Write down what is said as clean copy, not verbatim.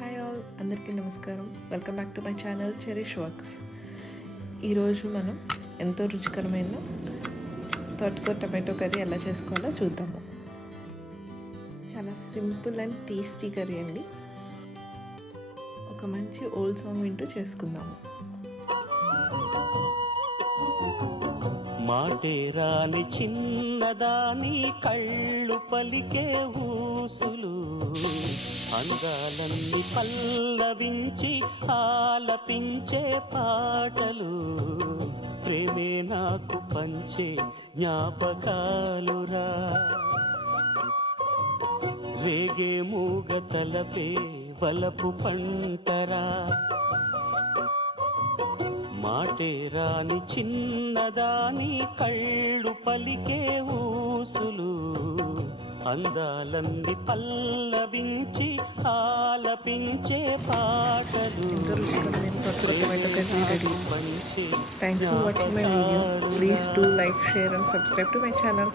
Hi all, అందరికీ నమస్కారం. Welcome back to my channel cherish works. ఈరోజు మనం ఎంతో రుచికరమైన తోటకూర టమాటో కర్రీ ఎలా చేసుకోవాలో చూద్దాము. చాలా సింపుల్ అండ్ టేస్టీ కర్రీ అండి. ఒక మంచి ఓల్డ్ సాంగ్ వింటూ చేసుకుందాము. మాటే రాని చిన్నదాని కళ్ళు పలికే ఊసులు, అందాలన్నీ పల్లవించి ఆలపించే పాటలు, ప్రేమే నాకు పంచే జ్ఞాపకాలురా. రేగే మూగ తలపే వలపు పంటరా. మాటే రాని చిన్నదాని కళ్ళు పలికే ఊసులు, అందాలన్నీ పల్లవించి ఆలపించే పాటలు. Thanks for watching my video. Please do like, share and subscribe to my channel.